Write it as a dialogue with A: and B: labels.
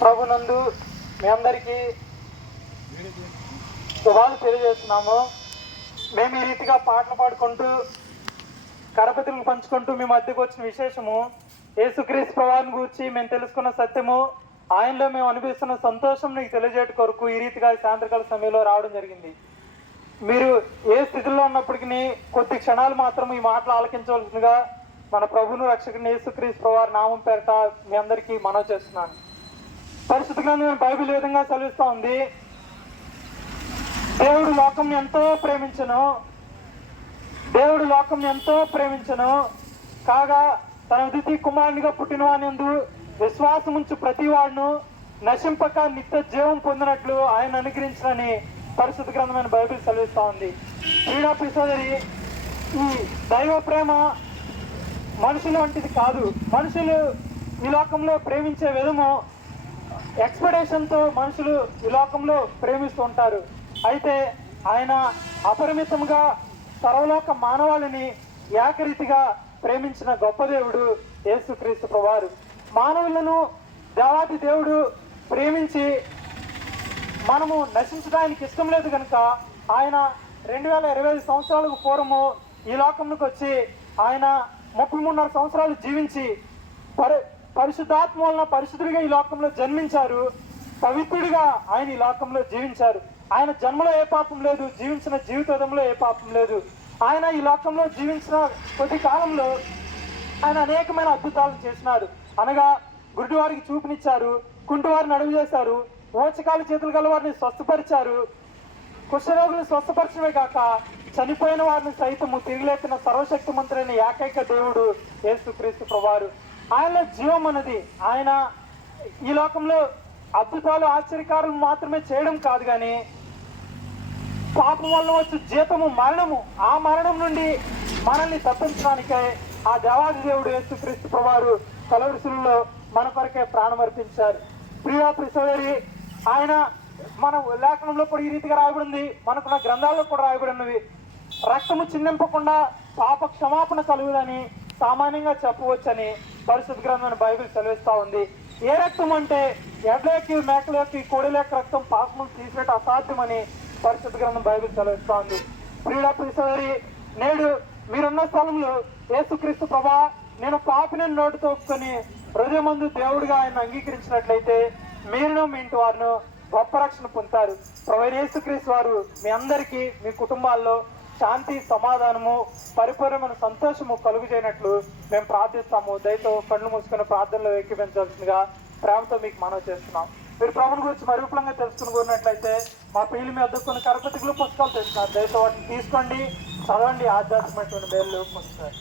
A: ప్రభునందు మీ అందరికీ శుభాలు తెలియజేస్తున్నాము. మేము ఈ రీతిగా పాటలు పాడుకుంటూ కరపతులు పంచుకుంటూ మీ మధ్యకు వచ్చిన విశేషము. యేసుక్రీస్తు ప్రభావాన్ని గురించి మేము తెలుసుకున్న సత్యము. ఆయనలో మేము అనిపిస్తున్న సంతోషం నీకు తెలియజేయట కొరకు ఈ రీతిగా సాయంత్రకాల సమయంలో రావడం జరిగింది. మీరు ఏ స్థితిలో ఉన్నప్పటికీ కొద్ది క్షణాలు మాత్రం ఈ మాటలు ఆలకించవలసిందిగా మన ప్రభును రక్షకుని యేసుక్రీస్తు ప్రభావ నామం పేరట మీ అందరికీ మనవి చేస్తున్నాను. పరిస్థితి గ్రంథం బైబిల్ విధంగా చదివిస్తూ ఉంది. దేవుడు లోకం ఎంతో ప్రేమించను. దేవుడు లోకం ఎంతో ప్రేమించను. కాగా తన అతిథి కుమారునిగా పుట్టిన విశ్వాసం ఉంచు ప్రతి వాడును. నశింపక నిత్య జీవం పొందినట్లు ఆయన అనుగ్రహించనని పరిశుద్ధ గ్రంథమైన బైబిల్ చదివిస్తూ ఉంది. క్రీడా సోదరి ఈ దైవ ప్రేమ మనుషులు వంటిది కాదు. మనుషులు ఈ లోకంలో ప్రేమించే విధము ఎక్స్పెక్టేషన్తో మనుషులు ఈ లోకంలో ప్రేమిస్తూ ఉంటారు. అయితే ఆయన అపరిమితంగా సర్వలోక మానవాళిని ఏకరీతిగా ప్రేమించిన గొప్ప దేవుడు యేసుక్రీస్తు వారు మానవులను దేవాది దేవుడు ప్రేమించి మనము నశించడానికి ఇష్టం లేదు కనుక ఆయన రెండు వేల ఇరవై ఐదు సంవత్సరాలకు పూర్వము ఈ లోకంలోకి వచ్చి ఆయన ముప్పై మూడున్నర సంవత్సరాలు జీవించి పరి పరిశుద్ధాత్మ వలన పరిశుద్ధుడిగా ఈ లోకంలో జన్మించారు. పవిత్రుడిగా ఆయన ఈ లోకంలో జీవించారు. ఆయన జన్మలో ఏ పాపం లేదు జీవించిన జీవితంలో ఏ పాపం లేదు. ఆయన ఈ లోకంలో జీవించిన కొద్ది కాలంలో ఆయన అనేకమైన అద్భుతాలు చేసినారు అనగా గుడ్డివారికి చూపునిచ్చారు కుంటివారిని అడుగు చేశారు ఓచకాలు చేతులు గల వారిని స్వస్థపరిచారు. కుష్ఠరోగులను స్వస్థపరచడమే కాక చనిపోయిన వారిని సైతము తిరిగిలేపిన సర్వశక్తి మంత్రైన ఏకైక దేవుడు యేసుక్రీస్తు ప్రభువారు. ఆయనలో జీవం అన్నది ఆయన ఈ లోకంలో అద్భుతాలు ఆశ్చర్యకారులు మాత్రమే చేయడం కాదు కానీ పాపం వల్ల వచ్చే జీతము మరణము ఆ మరణం నుండి మనల్ని తప్పించడానికే ఆ దేవాది దేవుడు యేసుక్రీస్తు ప్రవారు కలవరిశులలో మన కొరకే ప్రాణం అర్పించారు. ప్రియా ప్రిసోదరి ఆయన మన లేఖనంలో కూడా ఈ రీతిగా రాయబడింది మనకున్న గ్రంథాల్లో కూడా రాయబడినవి రక్తము చిందింపకుండా పాప క్షమాపణ కలుగుదని సామాన్యంగా చెప్పవచ్చని పరిశుద్ధ గ్రంథం బైబిల్ సెలవిస్తా ఉంది. ఏ రక్తం అంటే ఎడ్లకి మేకలకి కోడిలేక రక్తం పాపములు తీసివేట అసాధ్యమని పరిశుద్ధ గ్రంథం బైబిల్ సెలవిస్తా ఉంది. ప్రియుడ నేడు మీరున్న స్థలంలో యేసుక్రీస్తు ప్రభా నేను పాపిని నోటితో ఒప్పుకొని హృదయమందు దేవుడిగా ఆయన అంగీకరించినట్లయితే మీరును మీ ఇంటి వారును గొప్ప రక్షణ పొందుతారు. ప్రొవైడ్ యేసుక్రీస్తు వారు మీ అందరికీ మీ కుటుంబాల్లో శాంతి సమాధానము పరిపూర్ణమైన సంతోషము కలుగు చేయనట్లు మేము ప్రార్థిస్తాము. దయతో కళ్ళు మూసుకుని ప్రార్థనలో ఎక్కిపించాల్సిందిగా ప్రేమతో మీకు మనవి చేస్తున్నాం. మీరు ప్రభుని గురించి మరి విపులంగా తెలుసుకుని కోరినట్లయితే మా పిల్లలు మీద కొన్ని కరపతికులు పుస్తకాలు తెచ్చినారు దయతో వాటిని తీసుకోండి చదవండి ఆధ్యాత్మికమైన మేలు పుస్తకాలు